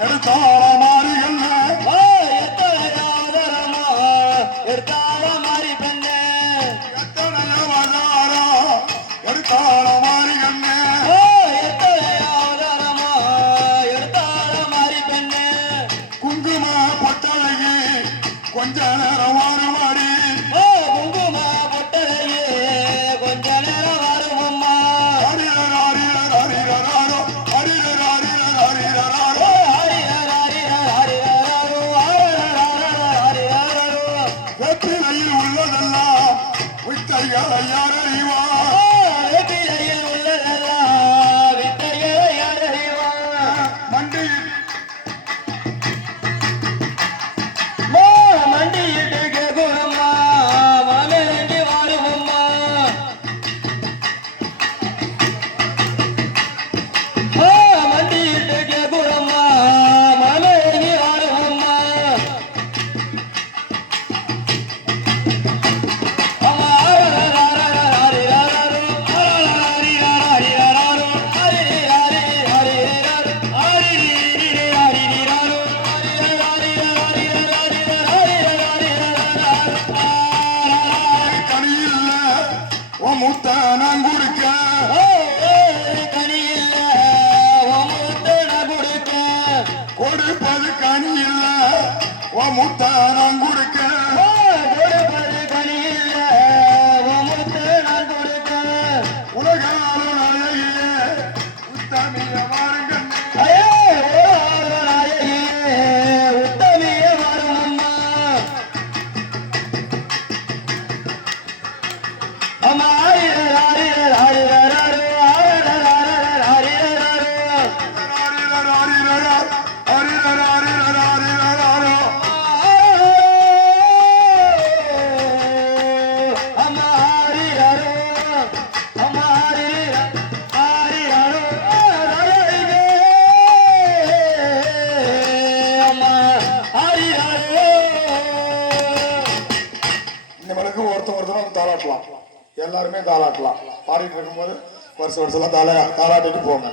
எடுத்தார மாறி என்ன எடுத்தார மாறி பெண்ண எடுத்தார மாறி என்ன எடுத்தார மாறி பெண்ண குங்கும பட்டழகி கொஞ்ச நேரம் வாரி வாடி அறியார் அறியார் அறிவு கொடுப்பது கனி இல்ல ஓ முத்தானம் கொடுக்க. கொடுப்பது கனி இல்ல ஓ முத்தானம் கொடுக்க. உலகாலும் அழகிய உத்தமிய வாருங்கள் உத்தமிய வாருங்கம்மா அம்மா இந்த மனுக்கு ஒருத்தன் ஒருத்தரும் வந்து தாளாட்டலாம் எல்லாருமே தாளாட்டலாம் பாடிட்டு இருக்கும்போது வருஷம் வருஷம்லாம் தாளா தாளாட்டிட்டு போங்க.